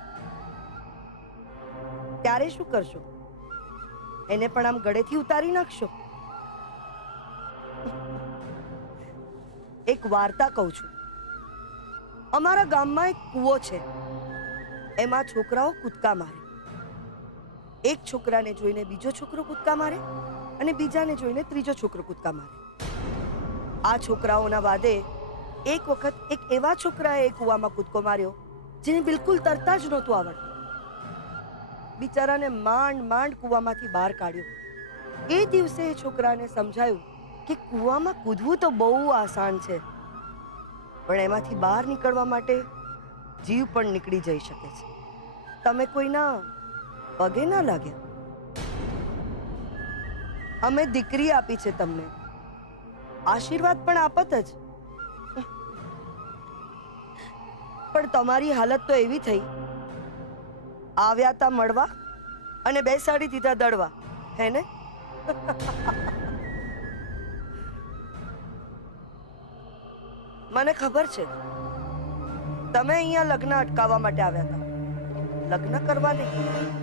ત્યારે શું કરશો? એને પણ આમ ગળેથી ઉતારી નાખશો? એક વાર્તા કહું છું. અમારા ગામમાં એક કૂવો છે. એમાં છોકરાઓ કૂદકા મારે. એક છોકરાને જોઈને બીજો છોકરો કૂદકા મારે અને બીજાને જોઈને ત્રીજો છોકરો કૂદકા મારે. આ છોકરાઓના વાદે એક વખત એક એવા છોકરાએ કૂવામાં કૂદકો માર્યો જેને બિલકુલ તરતા જ નહોતું આવડતું. બિચારાને માંડ માંડ કૂવામાંથી બહાર કાઢ્યો. એ દિવસે એ છોકરાને સમજાયું કે કૂવામાં કૂદવું તો બહુ આસાન છે, પણ એમાંથી બહાર નીકળવા માટે જીવ પણ નીકળી જઈ શકે છે. તમે કોઈના પગે ના લાગ્યા. અમે દીકરી આપી છે તમને, આશીર્વાદ પણ આપત જ. પણ તમારી હાલત તો એવી થઈ, આવ્યા તા મળવા અને બેસાડી દીધા દળવા, હે ને? મને ખબર છે તમે અહીંયા લગ્ન અટકાવવા માટે આવ્યા હતા, લગ્ન કરવા નહીં.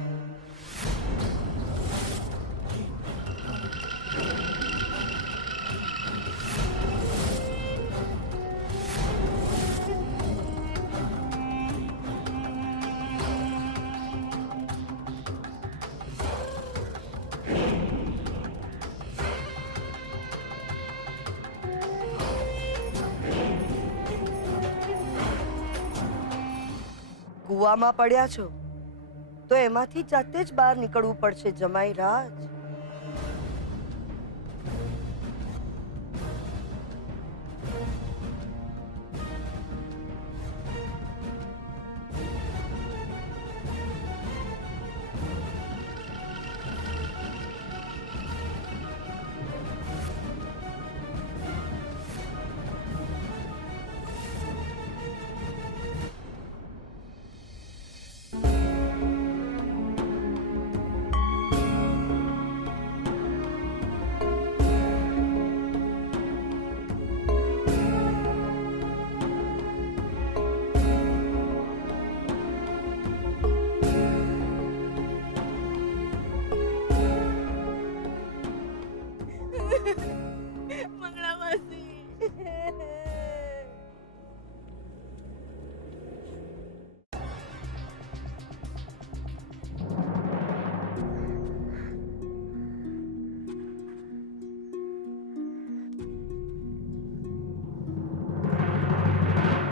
કૂવામાં પડ્યા છો તો એમાંથી જાતે જ બહાર નીકળવું પડશે જમાઈ રાજ.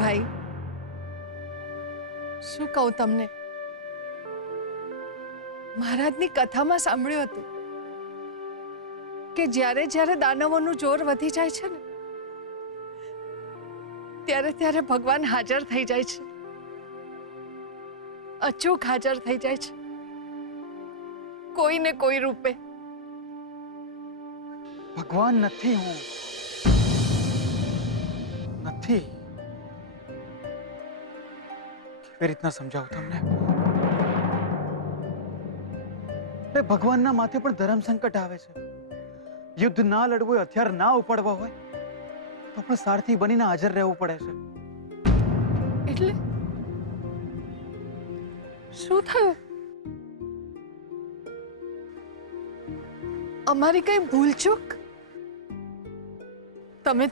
ભાઈ, શું કહું તમને? મહારાજની કથામાં સાંભળ્યું હતું કે જ્યારે જ્યારે દાનવોનું જોર વધી જાય છે ને, ત્યારે ત્યારે ભગવાન હાજર થઈ જાય છે, અચૂક હાજર થઈ જાય છે, કોઈ ને કોઈ રૂપે. ભગવાન નથી હું, નથી. કેવી રીતના સમજાવું તમને? એ ભગવાનના માથે પણ ધર્મ સંકટ આવે છે. યુદ્ધ ના લડવું હોય, હથિયાર ના ઉપાડવા હોય તો પણ સારથી બનીને હાજર રહેવું પડે છે. એટલે શું થયું? અમારી કઈ ભૂલચૂક? તમે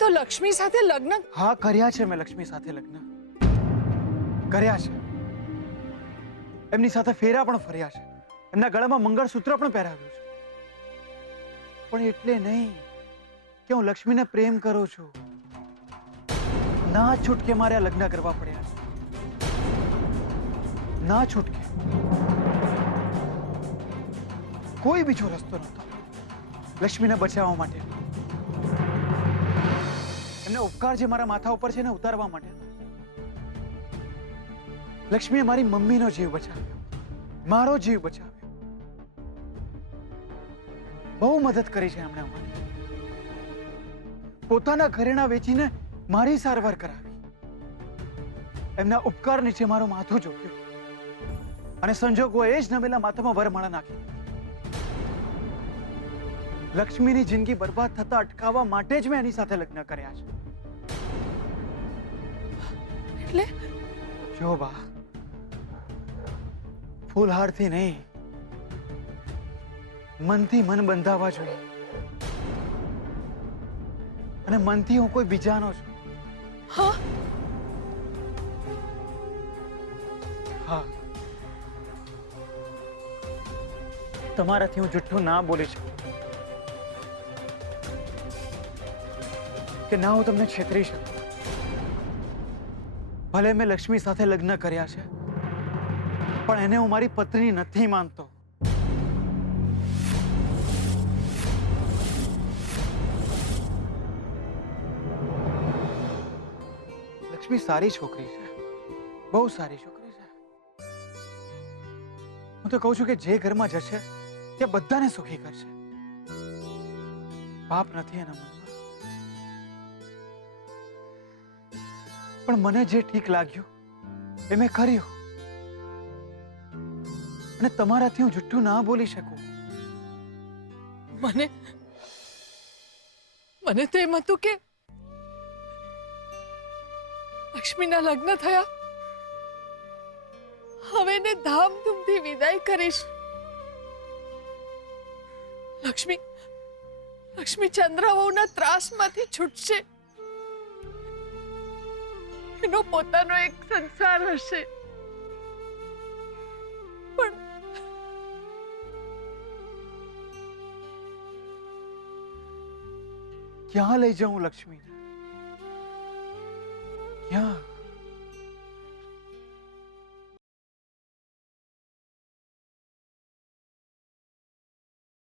તો લક્ષ્મી સાથે લગ્ન? હા, કર્યા છે મેં લક્ષ્મી સાથે લગ્ન. કર્યા છે. એમની સાથે ફેરા પણ ફર્યા છે. એમના ગળામાં મંગળસૂત્ર પણ પહેરાવ્યું છે. પણ એટલે નહીં કે હું લક્ષ્મીને પ્રેમ કરું છું. ના છૂટકે મારે આ લગ્ન કરવા પડ્યા છે. ના છૂટકે. કોઈ બીજો રસ્તો નહોતો લક્ષ્મીને બચાવવા માટે. એમને ઉપકાર જે મારા માથા ઉપર છે ને ઉતારવા માટે. લક્ષ્મીએ મારી મમ્મીનો જીવ બચાવ્યો, મારો જીવ બચાવ્યો. બહુ મદદ કરી છે એમણે અમારી. પોતાના ઘરેણા વેચીને મારી સારવાર કરાવી. એમના ઉપકાર નીચે મારું માથું ઝૂક્યું અને સંજોગોએ જ નમેલા માથામાં વરમાળા નાખી. લક્ષ્મીની જિંદગી બરબાદ થતા અટકાવવા માટે જ મેં એની સાથે લગ્ન કર્યા છે. એટલે જો બા, ફૂલહારથી નહીં, મનથી મન બંધાવા જોઈએ. અને મનથી હું કોઈ બીજાનો છું. હા, હા, તમારાથી હું જુઠ્ઠું ના બોલી શકું કે ના હું તમને છેતરી શકું. ભલે મેં લક્ષ્મી સાથે લગ્ન કર્યા છે, પણ એને હું મારી પત્ની નથી માનતો. લક્ષ્મી સારી છોકરી છે, બહુ સારી છોકરી છે. હું તો કહું છું કે જે ઘરમાં જશે ત્યાં બધાને સુખી કરશે. પાપ નથી એના મનમાં. પણ મને જે ઠીક લાગ્યું એ મેં કર્યું. અને તમારાથી હું જુઠ્ઠું ના બોલી શકું. મને તો એમ હતું કે લક્ષ્મીના લગ્ન થયા, હવે એને ધામધૂમથી વિદાય કરીશ. લક્ષ્મી ચંદ્રવહુના ત્રાસમાંથી છૂટશે. એનો પોતાનો એક સંસાર હશે. પણ ક્યાં લઈ જાઉં લક્ષ્મીને? ક્યાં?